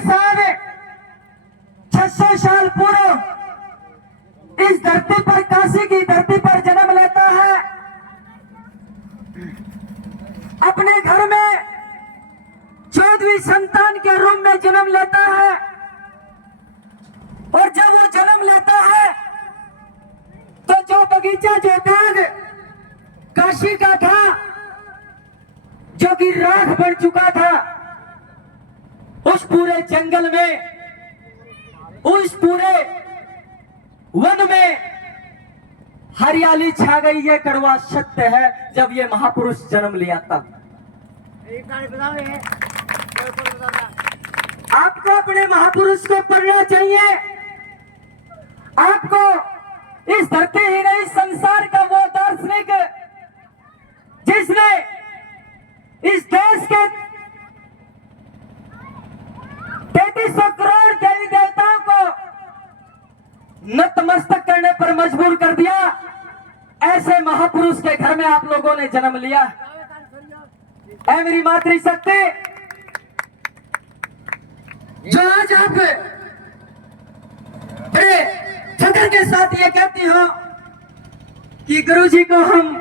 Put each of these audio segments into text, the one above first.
साहब 600 साल पूर्व इस धरती पर, काशी की धरती पर जन्म लेता है। अपने घर में 14वीं संतान के रूप में जन्म लेता है। और जब वो जन्म लेता है तो जो बगीचा, जो बाग काशी का था, जो कि राख बन चुका था, उस पूरे जंगल में, उस पूरे वन में हरियाली छा गई। ये कड़वा सत्य है जब ये महापुरुष जन्म लिया था। आपको अपने महापुरुष को पढ़ना चाहिए। आपको इस धरती ही नहीं, संसार का वो दार्शनिक जिसने इस देश के 3300 करोड़ देवी देवताओं को नतमस्तक करने पर मजबूर कर दिया, ऐसे महापुरुष के घर में आप लोगों ने जन्म लिया। ऐ मेरी मातृशक्ति, जो आज आप बड़े फख्र के साथ ये कहती हो कि गुरुजी को हम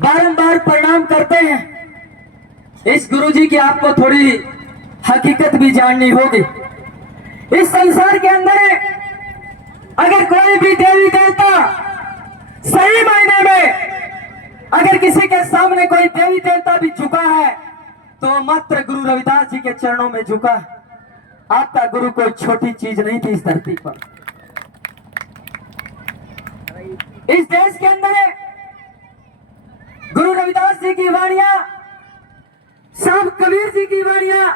बारंबार प्रणाम करते हैं, इस गुरुजी की आपको थोड़ी हकीकत भी जाननी होगी। इस संसार के अंदर अगर कोई भी देवी देवता सही मायने में, अगर किसी के सामने कोई देवी देवता भी झुका है तो मात्र गुरु रविदास जी के चरणों में झुका। आपका गुरु कोई छोटी चीज नहीं थी इस धरती पर। इस देश के अंदर गुरु रविदास जी की वाणियां, संत कबीर जी की वाणियां,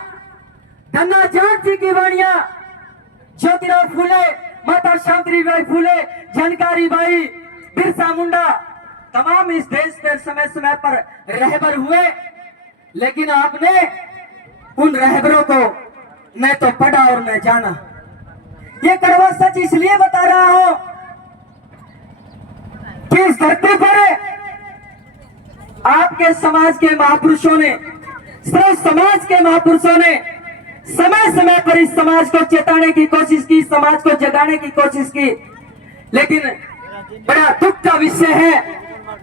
गंगा जाट जी की वाणियां, ज्योतिराव फूले, माता शांतिबाई फूले, झनकारी बाई, बिरसा मुंडा, तमाम इस देश पर समय समय पर रहबर हुए। लेकिन आपने उन रहबरों को न तो पढ़ा और न जाना। ये कड़वा सच इसलिए बता रहा हूं कि इस धरती पर आपके समाज के महापुरुषों ने, सिर्फ समाज के महापुरुषों ने समय समय पर इस समाज को चेताने की कोशिश की, समाज को जगाने की कोशिश की। लेकिन बड़ा दुख का विषय है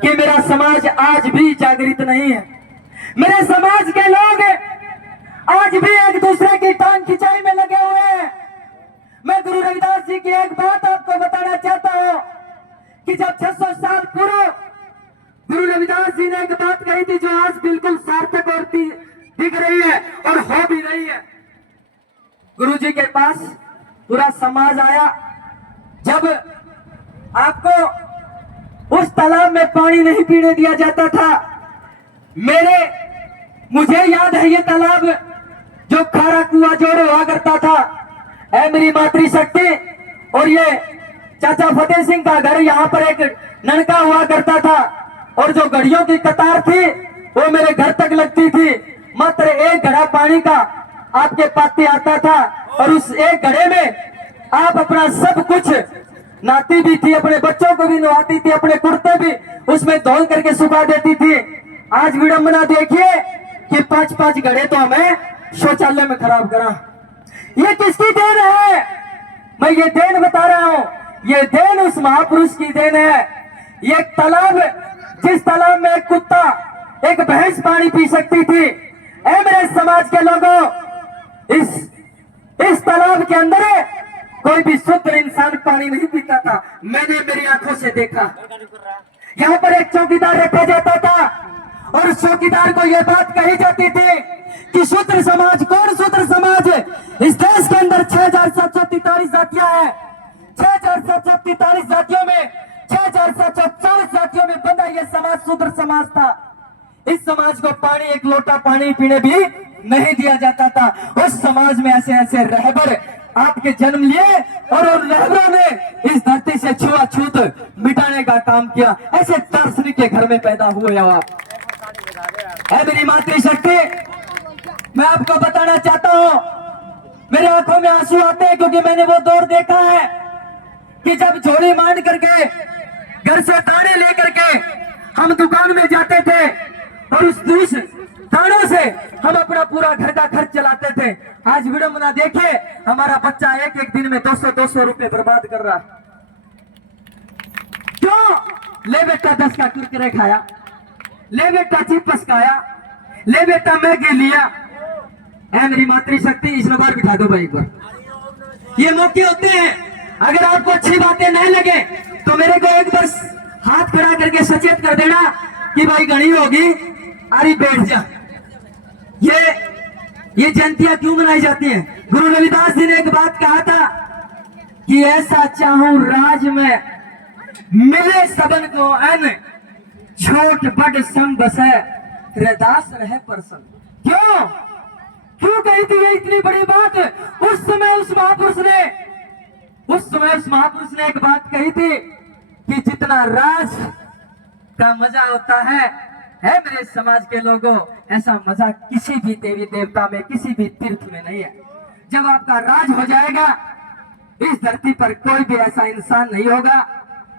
कि मेरा समाज आज भी जागृत नहीं है। मेरे समाज के लोग आज भी एक दूसरे की टांग खिंचाई में लगे हुए हैं। मैं गुरु रविदास जी की एक बात आपको बताना चाहता हूं कि जब 600 साल पूर्व गुरु रविदास जी ने एक बात कही थी जो आज बिल्कुल सार्थक और दिख रही है और हो भी रही है। गुरु जी के पास पूरा समाज आया। जब आपको उस तालाब में पानी नहीं पीने दिया जाता था, मुझे याद है ये तालाब जो खारा कुआ जोड़ हुआ करता था। ऐ मेरी मातृशक्ति, और ये चाचा फतेह सिंह का घर यहाँ पर एक नलका हुआ करता था और जो घड़ियों की कतार थी वो मेरे घर तक लगती थी। मात्र एक घड़ा पानी का आपके पाते आता था और उस एक घड़े में आप अपना सब कुछ नहाती भी थी, अपने बच्चों को भी नहाती थी, अपने कुर्ते भी उसमें धो करके सुखा देती थी। आज विडंबना देखिए कि 5-5 घड़े तो हमें शौचालय में खराब करा। ये किसकी देन है? मैं ये देन बता रहा हूं, ये देन उस महापुरुष की देन है। ये तालाब, जिस तालाब में एक कुत्ता, एक भैंस पानी पी सकती थी, ऐ मेरे समाज के लोगों, इस तालाब के अंदर कोई भी शुद्ध इंसान पानी नहीं पीता था। मैंने मेरी आंखों से देखा। यहाँ पर एक चौकीदार रखा जाता था और चौकीदार को यह बात कही जाती थी कि शूद्र समाज, कौन शूद्र समाज? इस देश के अंदर 6743 जातियां हैं। 6743 जातियों में 6740 जातियों में बंधा यह समाज शूद्र समाज था। इस समाज को पानी, एक लोटा पानी पीने भी नहीं दिया जाता था। उस समाज में ऐसे ऐसे रहबर आपके जन्म लिए और उन रहबरों ने इस धरती से छुआछूत मिटाने का काम किया। ऐसे दार्शनिक के घर में पैदा हुए हो आप। है मेरी मातृशक्ति, मैं आपको बताना चाहता हूं, मेरे आंखों में आंसू आते हैं क्योंकि मैंने वो दौर देखा है कि जब झोली मांड करके घर से दाने लेकर के हम दुकान में जाते थे और दानों से हम अपना पूरा घर का खर्च चलाते थे। आज विडंबना देखिए, हमारा बच्चा एक एक दिन में 200 रुपए बर्बाद कर रहा है। क्यों? ले बेटा 10 का कुरकुरे खाया, ले बेटा चिप्स खाया, ले बेटा मैगी लिया। ऐ मेरी मातृशक्ति, इस बार बिठा दो भाई पर। ये मौके होते हैं, अगर आपको अच्छी बातें नहीं लगे तो मेरे को एक बार हाथ खड़ा करके सचेत कर देना कि भाई घड़ी होगी, अरे बैठ जा। ये जयंतियां क्यों मनाई जाती हैं? गुरु रविदास जी ने एक बात कहा था कि ऐसा चाहूं राज में मिले सबन को अन, छोट बड़ संग बसे रैदास रहे प्रसन्न। क्यों कही थी ये इतनी बड़ी बात? उस समय उस महापुरुष ने एक बात कही थी कि जितना राज का मजा होता है मेरे समाज के लोगों, ऐसा मजा किसी भी देवी देवता में, किसी भी तीर्थ में नहीं है। जब आपका राज हो जाएगा, इस धरती पर कोई भी ऐसा इंसान नहीं होगा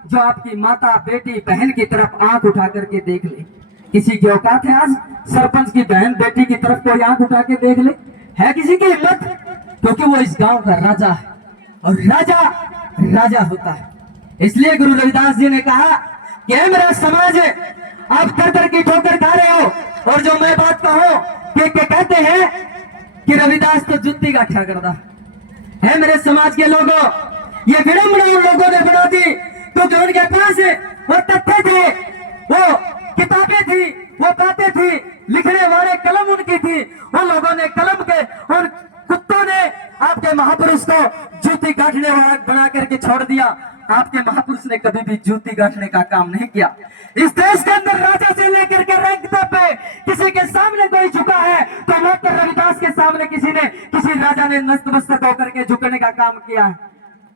जो आपकी माता, बेटी, बहन की तरफ आंख उठा करके देख ले। किसी की औकात है आज सरपंच की बहन बेटी की तरफ कोई आंख उठा के देख ले? है किसी की हिम्मत? क्योंकि वो इस गांव का राजा है और राजा राजा होता है। इसलिए गुरु रविदास जी ने कहा कि मेरा समाज, आप तर की ठोकर खा रहे हो। और जो मैं बात कहूं कि कहते हैं कि रविदास तो जुत्ती गाठा करता है मेरे समाज के लोगों, ये विडंबना उन लोगों ने बना दी क्योंकि उनके पास वो तथ्य थे, वो किताबें थी, वो बातें थी, लिखने वाले कलम उनकी थी। उन लोगों ने कलम के, उन कुत्तों ने आपके महापुरुष को जूती गांठने वाला बना करके छोड़ दिया। आपके महापुरुष ने कभी भी जूती गांठने का काम नहीं किया। इस देश के अंदर राजा से लेकर के रैंक तक पे किसी के सामने कोई झुका है तो डॉक्टर रविदास के सामने किसी राजा ने नतमस्तक होकर के झुकने का काम किया है।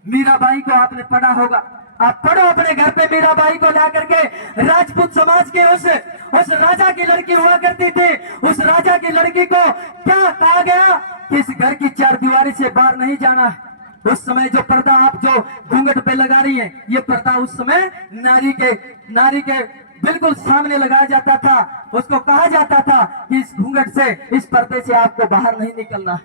मीराबाई को आपने पढ़ा होगा, आप पढ़ो अपने घर पे। मीराबाई को ला करके राजपूत समाज के उस राजा की लड़की हुआ करती थी, उस राजा की लड़की को क्या कहा गया कि इस घर की चार दीवारी से बाहर नहीं जाना है। उस समय जो पर्दा आप जो घूंघट पे लगा रही है, ये पर्दा उस समय नारी के बिल्कुल सामने लगाया जाता था। उसको कहा जाता था कि इस घूंघट से, इस पर्दे से आपको बाहर नहीं निकलना।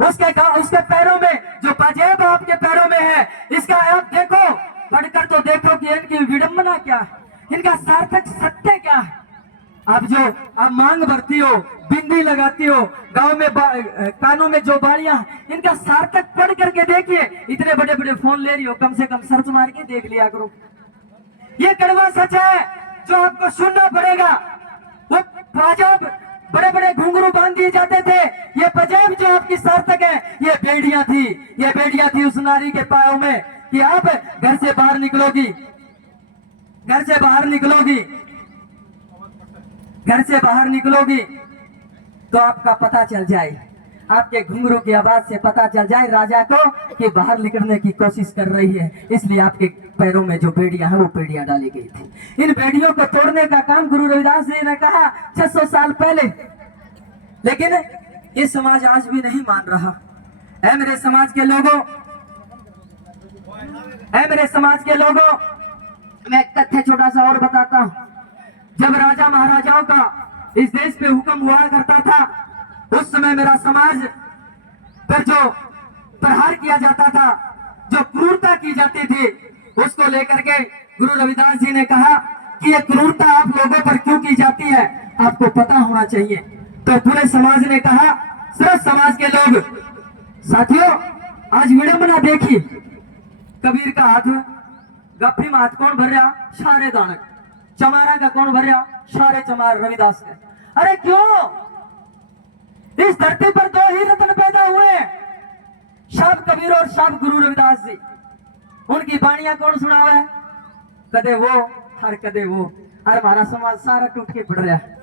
उसके पैरों में जो पाजेब आपके पैरों में है, इसका आप देखो, पढ़कर तो देखो कि इनकी विडंबना क्या है, इनका सार्थक सत्य क्या है। आप मांग भरती हो, बिंदी लगाती हो, गांव में कानों में जो बाड़ियां, इनका सार्थक पढ़ करके देखिए। इतने बड़े बड़े फोन ले रही हो, कम से कम सर्च मार के देख लिया करो। ये कड़वा सच है जो आपको सुनना पड़ेगा। वो पाजाब, बड़े बड़े घुंघरू बांध दिए जाते थे, ये पजेब जो आपकी सार्थक है, ये बेड़ियां थी उस नारी के पायों में कि आप घर से बाहर निकलोगी तो आपका पता चल जाए, आपके घुंघरू की आवाज से पता चल जाए राजा को कि बाहर निकलने की कोशिश कर रही है। इसलिए आपके पैरों में जो बेड़ियां हैं वो बेड़ियां डाली गई थी। इन बेड़ियों को तोड़ने का काम गुरु रविदास जी ने कहा 600 साल पहले, लेकिन ये समाज आज भी नहीं मान रहा। ऐ मेरे समाज के लोगों, मैं एक तथ्य छोटा सा और बताता हूं। जब राजा महाराजाओं का इस देश पे हुक्म हुआ करता था, उस समय मेरा समाज पर जो प्रहार किया जाता था, जो क्रूरता की जाती थी, उसको लेकर के गुरु रविदास जी ने कहा कि ये क्रूरता आप लोगों पर क्यों की जाती है, आपको पता होना चाहिए। तो पूरे समाज ने कहा, सिर्फ समाज के लोग, साथियों आज विडंबना देखिए, कबीर का हाथ, गप्फी में हाथ कौन भर रहा? सारे दानक। चमारा का कौन भर रहा? सारे चमार रविदास का। अरे क्यों? इस धरती पर दो ही रत्न पैदा हुए, शाब कबीर और शाब गुरु रविदास जी। उनकी बाणियां कौन सुनावा है? कदे वो हर कदे वो। अरे हमारा समाज सारा टूट के पड़ रहा है।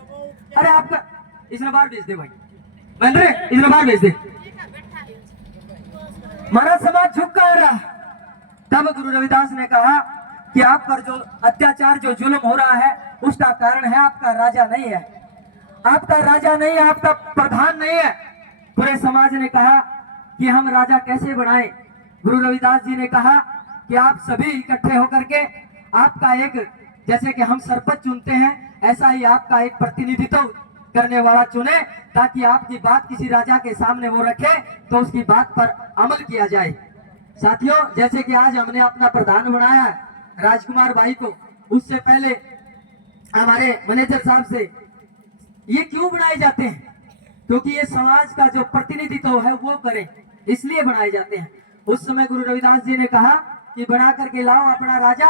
अरे आपका इसने बाहर भेज दे भाई, महेंद्र इसने बाहर भेज दे। हमारा समाज झुक कर रहा। तब गुरु रविदास ने कहा कि आप पर जो अत्याचार, जो जुल्म हो रहा है, उसका कारण है आपका राजा नहीं है, आपका राजा नहीं है, आपका प्रधान नहीं है। पूरे समाज ने कहा कि हम राजा कैसे बनाएं? गुरु रविदास जी ने कहा कि आप सभी इकट्ठे होकर के आपका एक, जैसे कि हम सरपंच चुनते हैं, ऐसा ही आपका एक प्रतिनिधित्व करने वाला चुने, ताकि आपकी बात किसी राजा के सामने वो रखे तो उसकी बात पर अमल किया जाए। साथियों, जैसे कि आज हमने अपना प्रधान बनाया है राजकुमार भाई को, उससे पहले हमारे मैनेजर साहब से ये क्यों बनाए जाते हैं? क्योंकि ये समाज का जो प्रतिनिधित्व है वो करें, इसलिए बनाए जाते हैं। उस समय गुरु रविदास जी ने कहा कि बना करके लाओ अपना राजा,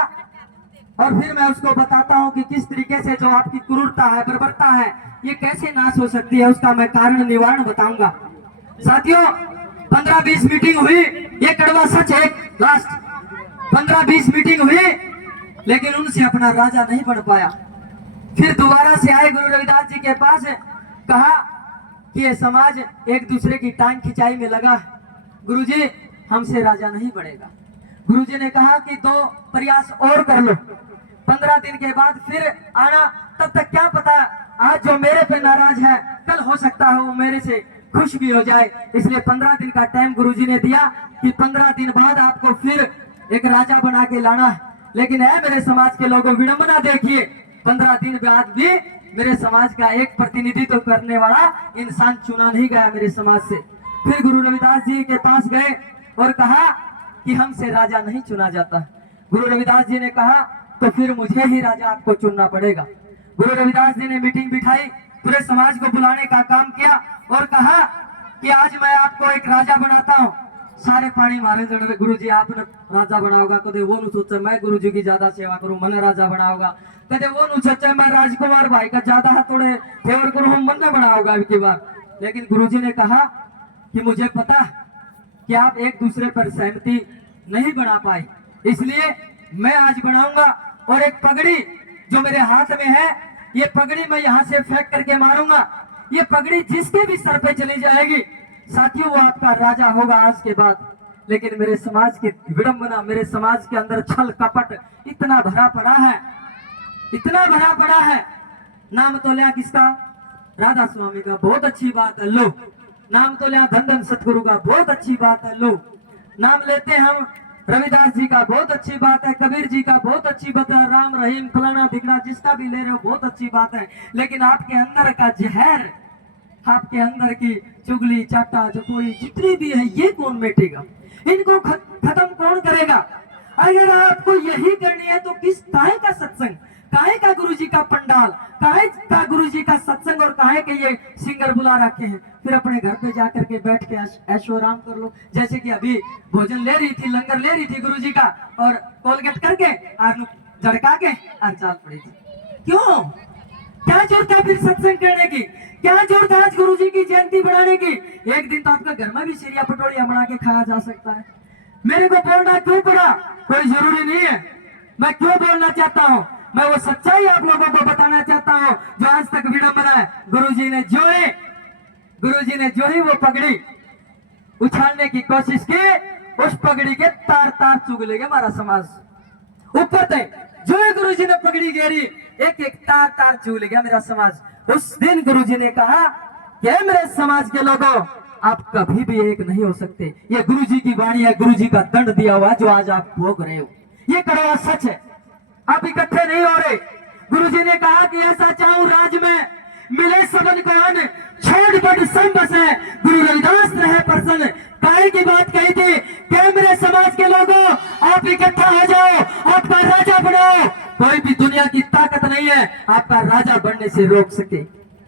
और फिर मैं उसको बताता हूँ कि किस तरीके से जो आपकी क्रूरता है, बर्बरता है, ये कैसे नाश हो सकती है, उसका मैं कारण निवारण बताऊंगा। साथियों, 15-20 मीटिंग हुई, ये कड़वा सच है, लास्ट 15-20 मीटिंग हुई, लेकिन उनसे अपना राजा नहीं बन पाया। फिर दोबारा से आए गुरु रविदास जी के पास, कहा कि ये समाज एक दूसरे की टांग खिंचाई में लगा है, गुरुजी हमसे राजा नहीं बनेगा। गुरुजी ने कहा कि 2 प्रयास और कर लो, 15 दिन के बाद फिर आना, तब तक क्या पता आज जो मेरे पे नाराज है कल हो सकता है वो मेरे से खुश भी हो जाए। इसलिए 15 दिन का टाइम गुरुजी ने दिया कि 15 दिन बाद आपको फिर एक राजा बना के लाना है। लेकिन है मेरे समाज के लोगों, विडंबना देखिए, 15 दिन बाद भी मेरे समाज का एक प्रतिनिधित्व करने वाला इंसान चुना नहीं गया मेरे समाज से। फिर गुरु रविदास जी के पास गए और कहा कि हमसे राजा नहीं चुना जाता। गुरु रविदास जी ने कहा तो फिर मुझे ही राजा आपको चुनना पड़ेगा। गुरु रविदास जी ने मीटिंग बिठाई, पूरे समाज को बुलाने का काम किया और कहा कि आज मैं आपको एक राजा बनाता हूँ। सारे पानी मारे जड़, गुरु जी आप राजा बनाओगा, कदे वो नु सोचे मैं गुरु जी की ज्यादा सेवा करूं मन राजा बनाओगा, कदे वो नु सोचे मैं राजकुमार भाई का ज्यादा थोड़े फेवर करूं मन बनाओगा इनकी बार। लेकिन गुरु जी ने कहा कि मुझे पता कि आप एक दूसरे पर सहमति नहीं बना पाए, इसलिए मैं आज बनाऊंगा। और एक पगड़ी जो मेरे हाथ में है, ये पगड़ी मैं यहाँ से फेंक करके मारूंगा, ये पगड़ी जिसके भी सर पे चली जाएगी साथियों वो आपका राजा होगा आज के बाद। लेकिन मेरे समाज की विडंबना, मेरे समाज के अंदर छल कपट इतना भरा पड़ा है, इतना भरा पड़ा है। नाम तो लिया किसका? राधा स्वामी का, बहुत अच्छी बात है, लो। नाम तो लिया धन धन सतगुरु का, बहुत अच्छी बात है, लो। नाम लेते हम रविदास जी का, बहुत अच्छी बात है, कबीर जी का, बहुत अच्छी बात है, राम रहीम फलाना धिकड़ा जिसका भी ले रहे हो बहुत अच्छी बात है। लेकिन आपके अंदर का जहर, आपके अंदर की चुगली चाटा चकोरी जितनी भी है, ये कौन मिटेगा? इनको खत्म कौन करेगा? अगर आपको यही करनी है तो किस काहे का सत्संग, काहे का गुरुजी का पंडाल, काहे का गुरुजी का सत्संग और काहे के ये सिंगर बुला रखे हैं? फिर अपने घर पे जाकर के बैठ के ऐशो आराम कर लो। जैसे कि अभी भोजन ले रही थी, लंगर ले रही थी गुरुजी का, और कोलगेट करके और झड़का के और चाल पड़ी थी। क्यों? क्या जरूरत है फिर सत्संग करने की? क्या जरूरत है आज गुरुजी की जयंती बनाने की? एक दिन तो आपका घर में भी सीरिया पटोड़िया बना के खाया जा सकता है। मेरे को बोलना क्यों पड़ा? कोई जरूरी नहीं है। मैं क्यों बोलना चाहता हूँ? मैं वो सच्चाई आप लोगों को बताना चाहता हूँ जो आज तक विडंबना है। गुरुजी ने जो ही वो पगड़ी उछालने की कोशिश की, उस पगड़ी के तार तार चुग लेंगे हमारा समाज ऊपर तक। जो ही गुरुजी ने पगड़ी घेरी, एक एक तार तार चुग लेगा मेरा समाज। उस दिन गुरुजी ने कहा कि मेरे समाज के लोगों, आप कभी भी एक नहीं हो सकते। ये गुरुजी की वाणी है, गुरुजी का दंड दिया हुआ जो आज आप भोग रहे हो, ये कड़वा सच है। आप इकट्ठे नहीं हो रहे। गुरुजी ने कहा कि ऐसा चाहूं राज में मिले सबन को अन्न, छोड़ बड़ सम बसे, गुरु रविदास रहे प्रसन्न। काहे की बात कही थी कि मेरे समाज के लोगों, आप इकट्ठा हो जाओ, आपका राजा बनाओ। कोई भी दुनिया की ताकत नहीं है आपका राजा बनने से रोक सके,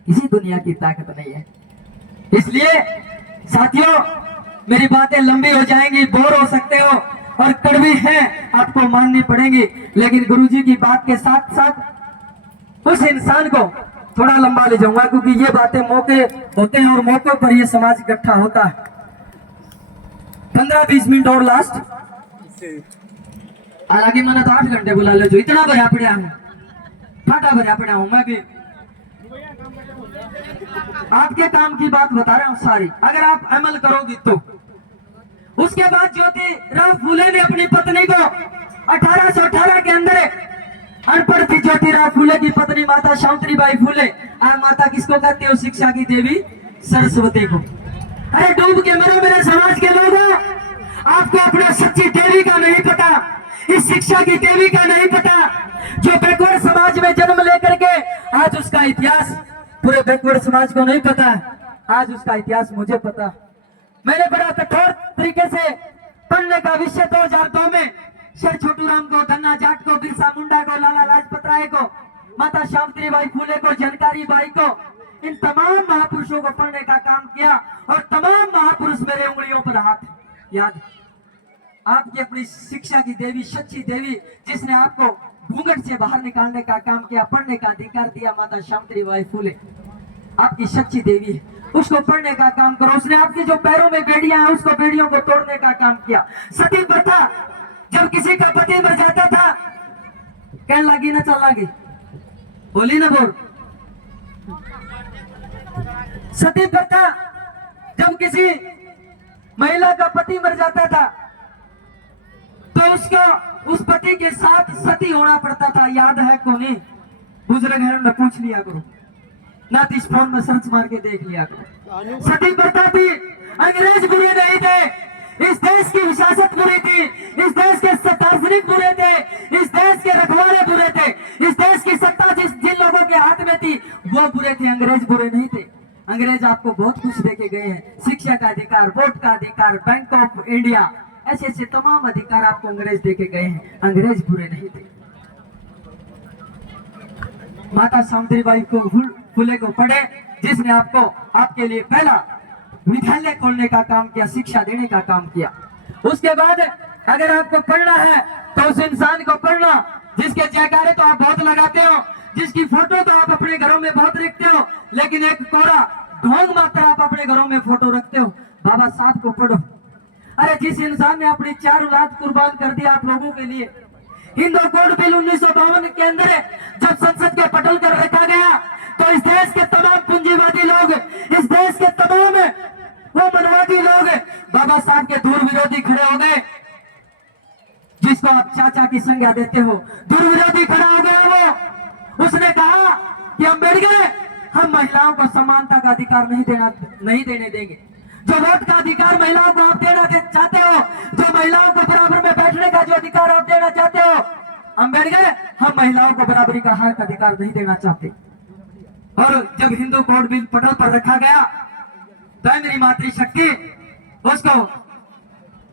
किसी दुनिया की ताकत नहीं है। इसलिए साथियों, मेरी बातें लंबी हो जाएंगी, बोर हो सकते हो और कड़वी है, आपको माननी पड़ेगी। लेकिन गुरुजी की बात के साथ साथ उस इंसान को थोड़ा लंबा ले जाऊंगा, क्योंकि ये बातें मौके होते हैं और मौके पर ये समाज इकट्ठा होता है। 15-20 मिनट और लास्ट, हालांकि मैंने तो 8 घंटे बुला ले, जो इतना भरा पड़ा हूँ, फाटा भरा पड़ा हूँ मैं भी। आपके काम की बात बता रहा हूँ सारी, अगर आप अमल करोगी तो। उसके बाद ज्योतिराव फूले ने अपनी पत्नी को 1818 के अंदर, अनपढ़ थी ज्योतिराव फूले की पत्नी माता सावित्रीबाई फूले। माता किसको कहते हो? शिक्षा की देवी सरस्वती को। अरे डूब के मरो मेरे समाज के लोगों, आपको अपना सच्ची देवी का नहीं पता, इस शिक्षा की देवी का नहीं पता, जो बैकवर्ड समाज में जन्म लेकर के आज उसका इतिहास पूरे बैकवर्ड समाज को नहीं पता है, आज उसका इतिहास मुझे पता। मैंने बड़ा कठोर तरीके से पढ़ने का विषय 2002 में शेर छोटू राम को, धन्ना जाट को, बिरसा मुंडा को, लाला लाजपत राय को, माता सावित्रीबाई फुले को, जानकारी बाई को, इन तमाम महापुरुषों को पढ़ने का काम किया। और तमाम महापुरुष मेरे उंगलियों पर हाथ याद। आपकी अपनी शिक्षा की देवी, सच्ची देवी, जिसने आपको घूंघट से बाहर निकालने का काम किया, पढ़ने का अधिकार दिया, माता सावित्रीबाई फुले आपकी सच्ची देवी है। उसको पढ़ने का काम करो। उसने आपकी जो पैरों में बेड़ियां हैं, उसको बेड़ियों को तोड़ने का काम किया। सती प्रथा, जब किसी का पति मर जाता था, कहने लगी ना चल लगी, बोली ना बोल। सती प्रथा, जब किसी महिला का पति मर जाता था तो उसको उस पति के साथ सती होना पड़ता था। याद है को नहीं? बुजुर्ग है ना, पूछ लिया करो, ना तो इस फोन में सर्च मार के देख लिया करो। सती प्रथा थी। अंग्रेज बुरे नहीं थे, इस देश की विशासत बुरी थी, इस देश के दार्शनिक बुरे थे, इस देश के रखवाले बुरे थे, इस देश की सत्ता जिन लोगों के हाथ में थी वो बुरे थे, अंग्रेज बुरे नहीं थे। अंग्रेज आपको बहुत कुछ देके गए हैं, शिक्षा का अधिकार, वोट का अधिकार, बैंक ऑफ इंडिया, ऐसे ऐसे तमाम अधिकार आपको अंग्रेज देके गए हैं। अंग्रेज बुरे नहीं थे। माता सावित्रीबाई को फुले को पढ़े, जिसने आपको आपके लिए पहला विद्यालय खोलने का काम किया, शिक्षा देने का काम किया। उसके बाद अगर आपको पढ़ना है तो उस इंसान को पढ़ना जिसके जयकारे तो आप बहुत लगाते हो, जिसकी फोटो तो आप अपने घरों में बहुत रखते हो, लेकिन एक कोरा ढोंग मात्र आप अपने घरों में फोटो रखते हो। बाबा साहब को पढ़ो। अरे जिस इंसान ने अपनी 4 औलाद कुर्बान कर दिया आप लोगों के लिए। हिंदू कोड बिल 1952 के अंदर जब संसद के पटल कर रखा गया तो इस देश के तमाम पूंजीवादी लोग, इस देश के तमाम वो मनवादी लोग बाबा साहब के दूर विरोधी खड़े हो गए। जिसको आप चाचा की संज्ञा देते हो, दूर विरोधी खड़ा हो गया वो। उसने कहा कि अम्बेडकर, हम महिलाओं को समानता का अधिकार नहीं देने देंगे। जो वोट का अधिकार महिलाओं को आप देना चाहते हो, जो महिलाओं को बराबर में बैठने का जो अधिकार आप देना चाहते हो, अम्बेडकर, हम महिलाओं को बराबरी का हक अधिकार नहीं देना चाहते। और जब हिंदू कोड बिल पटल पर रखा गया तो मेरी मातृशक्ति उसको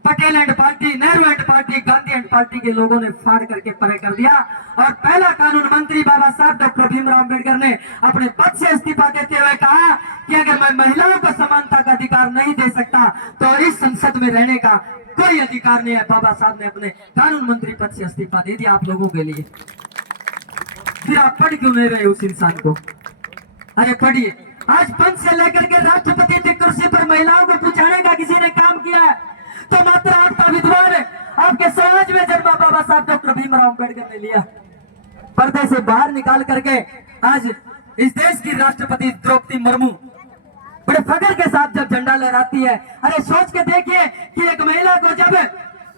Patel and party, Nehru and party, Gandhi and party के लोगों ने फाड़ करके परे कर दिया। और पहला कानून मंत्री बाबा साहब डॉक्टर भीमराव अम्बेडकर ने अपने पद से इस्तीफा देते हुए कहा कि अगर मैं महिलाओं को समानता का अधिकार नहीं दे सकता तो इस संसद में रहने का कोई अधिकार नहीं है। बाबा साहब ने अपने कानून मंत्री पद से इस्तीफा दे दिया आप लोगों के लिए। फिर आप पढ़ क्यों नहीं रहे उस इंसान को? अरे पढ़िए। आज पंच से लेकर के राष्ट्रपति की कुर्सी पर महिलाओं को पहुंचाने का किसी ने काम किया है तो मात्र आपका विद्वान आपके समाज में जन्मा बाबा साहब डॉक्टर भीमराव अम्बेडकर ने लिया। पर्दे से बाहर निकाल करके आज इस देश की राष्ट्रपति द्रौपदी मुर्मू बड़े फख्र के साथ जब झंडा लहराती है। अरे सोच के देखिए कि एक महिला को जब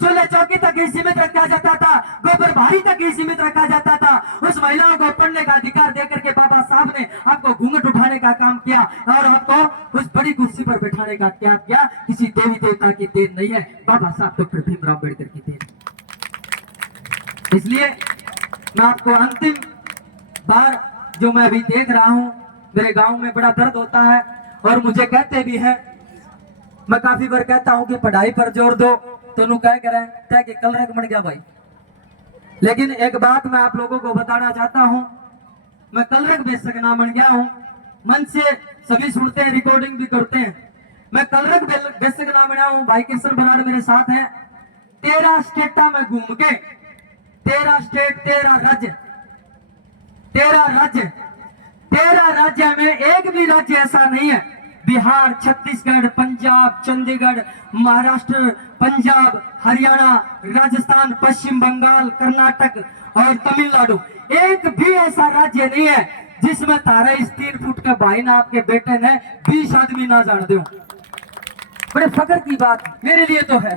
चूल्हे चौकी तक ही सीमित रखा जाता था, गोबर भारी तक ही सीमित रखा जाता था, उस महिलाओं को पढ़ने का अधिकार देकर के बाबा साहब ने आपको घूंघट उठाने का काम किया और आपको उस बड़ी कुर्सी पर बैठाने का क्या किया? किसी देवी देवता की देन नहीं है, बाबा साहब डॉक्टर भीमराव अम्बेडकर की देन। इसलिए मैं आपको अंतिम बार जो मैं अभी देख रहा हूं, मेरे गांव में बड़ा दर्द होता है और मुझे कहते भी है, मैं काफी बार कहता हूं कि पढ़ाई पर जोर दो तो नु क्या करें तय कि कल रख बन गया भाई। लेकिन एक बात मैं आप लोगों को बताना चाहता हूं, मैं कल रख बेशक ना बन गया हूं, मन से सभी सुनते हैं, रिकॉर्डिंग भी करते हैं। मैं कल रख बेशक ना बना हूं, भाई किशन बराड़ मेरे साथ हैं। 13 स्टेटा में घूम के, 13 स्टेट, 13 राज्य, 13 राज्य में एक भी राज्य ऐसा नहीं है, बिहार, छत्तीसगढ़, पंजाब, चंडीगढ़, महाराष्ट्र, पंजाब, हरियाणा, राजस्थान, पश्चिम बंगाल, कर्नाटक और तमिलनाडु, एक भी ऐसा राज्य नहीं है जिसमें तारा इस 3 फुट का भाई ना आपके बेटे ने 20 आदमी ना जान दो। बड़े फख्र की बात मेरे लिए तो है,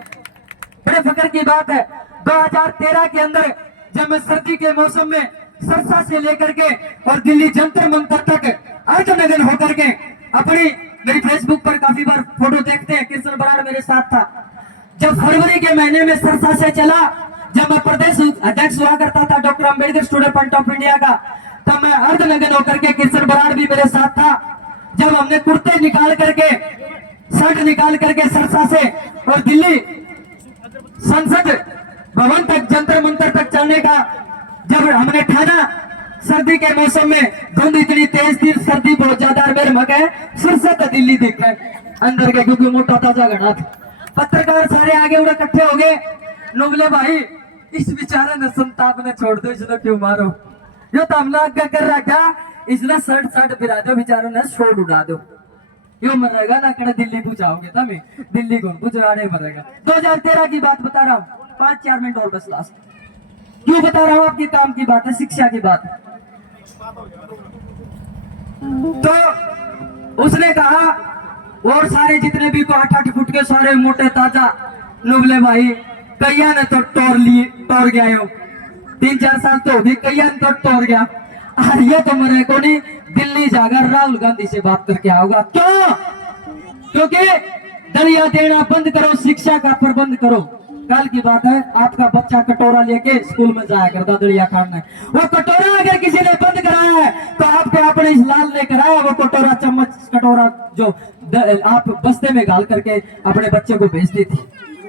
बड़े फख्र की बात है। 2013 के अंदर जब मैं सर्दी के मौसम में सरसा से लेकर के और दिल्ली जंतर मंतर तक अर्धनगन होकर के अपनी, मेरी फेसबुक पर काफी बार फोटो देखते हैं, कृष्ण बराड़ मेरे साथ था। जब फरवरी के महीने में सरसा से चला, जब मैं प्रदेश अध्यक्ष हुआ करता था doctor Ambedkar student front of India का, तब मैं अर्धनग्न होकर के कृष्ण बराड़ भी मेरे साथ था। जब हमने कुर्ते निकाल करके, शर्ट निकाल करके सरसा से और दिल्ली संसद भवन तक, जंतर मंतर तक चलने का जब हमने ठाना, सर्दी के मौसम में धुंध इतनी तेज थी, सर्दी बहुत ज्यादा, मेरे मगे सिरसा तो दिल्ली दिख रहा है अंदर के, क्योंकि मोटा ताजा घना था। पत्रकार सारे आगे उड़े इकट्ठे हो गए। नोबले भाई इस बेचारे ने संताप ने छोड़ दो, इसने क्यों मारो, जो तो हमने आगे कर रखा, इसने शर्ट गिरा दो, बेचारों ने शोर उड़ा दो, यो मरेगा ना कड़ा दिल्ली पूछाओगे तमें, दिल्ली को पूछाने मरेगा। 2013 की बात बता रहा हूँ, 5-4 मिनट और बस लास्ट। क्यों बता रहा हूँ, आपकी काम की बात है, शिक्षा की बात है। तो उसने कहा, और सारे जितने भी 8-8 फुट के सारे मोटे ताजा नुबले भाई, कैया ने तो तोड़ गया हो, 3-4 साल तो होगी, कैया ने तो तोड़ गया। और ये तो मरे को नहीं, दिल्ली जाकर राहुल गांधी से बात करके आओगा। क्यों? क्योंकि दलिया देना बंद करो, शिक्षा का प्रबंध करो। कल की बात है, आपका बच्चा कटोरा लेके स्कूल में जाया करता दलिया खाने, वो कटोरा अगर किसी ने बंद कराया है तो आपके अपने इस लाल ने कराया, वो कटोरा चम्मच कटोरा जो आप बस्ते में डाल करके अपने बच्चे को भेजती थी।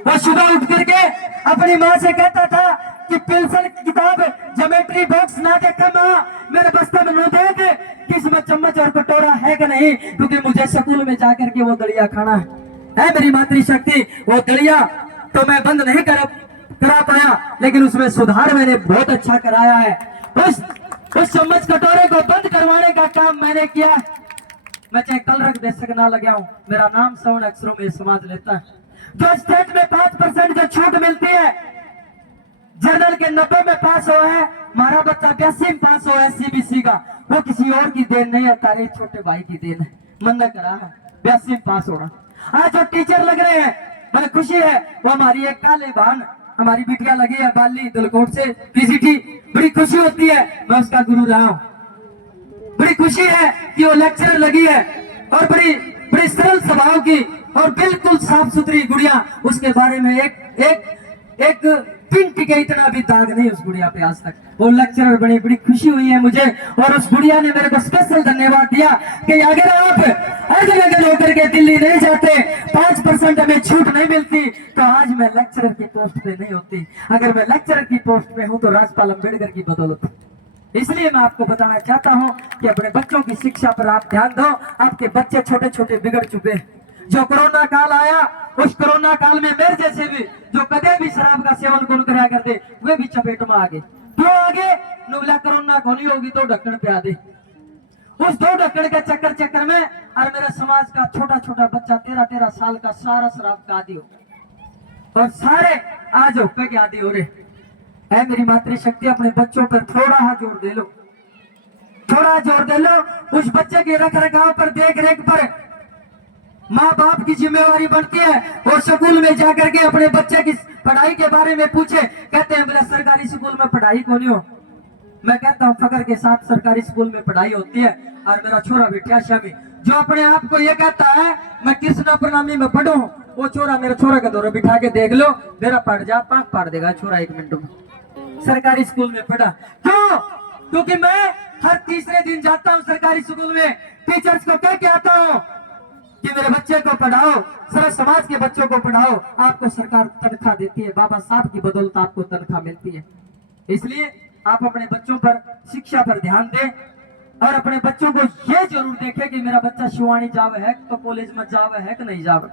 वो सुबह उठ करके अपनी माँ से कहता था कि पेंसिल किताब ज्योमेट्री बॉक्स ना देखा माँ, मेरे बस्ते में नो देख कि इसमें चम्मच और कटोरा है कि नहीं, क्योंकि मुझे स्कूल में जाकर के वो दलिया खाना है। मेरी मातृशक्ति, वो दलिया तो मैं बंद नहीं करा पाया, लेकिन उसमें सुधार मैंने बहुत अच्छा कराया है। उस चम्मच कटोरे को बंद करवाने का काम मैंने किया। मैं चाहे कल रख दे सकना लगा हूं, मेरा नाम 7 अक्षरों में समाज लेता है। जो स्टेट में 5% जो छूट मिलती है, जनरल के 90 में पास हुआ है, हमारा बच्चा 82 में पास हुआ है सीबीसी का, वो किसी और की देन नहीं है, तारे छोटे भाई की देन है। मन ने करा है 82 में पास होना। आज जो टीचर लग रहे हैं, बड़ी खुशी है, वो हमारी एक काले बहन हमारी बिटिया लगी है बाली दलकोट से पीसीटी, बड़ी खुशी होती है, मैं उसका गुरु रहा हूं। बड़ी खुशी है कि वो लेक्चरर लगी है, और बड़ी सरल स्वभाव की और बिल्कुल साफ सुथरी गुड़िया, उसके बारे में एक पिन टिके इतना भी दाग नहीं उस गुड़िया पे आज तक। वो लेक्चरर बनी, बड़ी खुशी हुई है मुझे, और उस गुड़िया ने मेरे को स्पेशल धन्यवाद दिया कि अगर आप अर्धनग्न होकर के दिल्ली नहीं जाते, 5% हमें छूट नहीं मिलती, तो आज मैं लेक्चरर की पोस्ट पे नहीं होती। अगर मैं लेक्चरर की पोस्ट पे हूँ तो राजपाल अम्बेडकर की बदौलत। इसलिए मैं आपको बताना चाहता हूँ कि अपने बच्चों की शिक्षा पर आप ध्यान दो। आपके बच्चे छोटे छोटे बिगड़ चुके हैं। जो कोरोना काल आया, उस कोरोना काल में मेरे जैसे भी जो कदे भी शराब का सेवन कौन कराया करते, वे भी चपेट में आ गए। क्यों आगे? नुबला कोरोना गोली होगी तो ढक्कन पे आ दे। उस 2 ढक्कन के चक्कर में और मेरे समाज का छोटा छोटा बच्चा 13-13 साल का सारा शराब का आदि हो, और सारे आज हुक्के के आदि हो रहे है। मेरी मातृशक्ति, अपने बच्चों पर थोड़ा सा जोर दे लो, थोड़ा जोर दे लो। उस बच्चे के रख रखाव पर, देख रेख पर माँ बाप की जिम्मेवारी बनती है। और स्कूल में जाकर के अपने बच्चे की पढ़ाई के बारे में पूछे, कहते हैं बोले सरकारी स्कूल में पढ़ाई कौन हो। मैं कहता हूँ फकर के साथ सरकारी स्कूल में पढ़ाई होती है। और मेरा छोरा बिटिया शामी जो अपने आप को ये कहता है मैं कृष्णा प्रणामी में पढ़ू, वो छोरा मेरे छोरे के दौरे बिठा के देख लो, मेरा पढ़ जा पाक पढ़ देगा छोरा 1 मिनट में। सरकारी स्कूल में पढ़ा क्यों? क्योंकि मैं हर तीसरे दिन जाता हूँ सरकारी स्कूल में, टीचर्स को कह के आता हूँ कि मेरे बच्चे को पढ़ाओ, सारे समाज के बच्चों को पढ़ाओ। आपको सरकार तनख्वाह देती है, बाबा साहब की बदौलत आपको तनख्वाह मिलती है। इसलिए आप अपने बच्चों पर, शिक्षा पर ध्यान दें, और अपने बच्चों को ये जरूर देखें कि मेरा बच्चा शिवानी जावे है तो कॉलेज में जावे है कि नहीं जावे।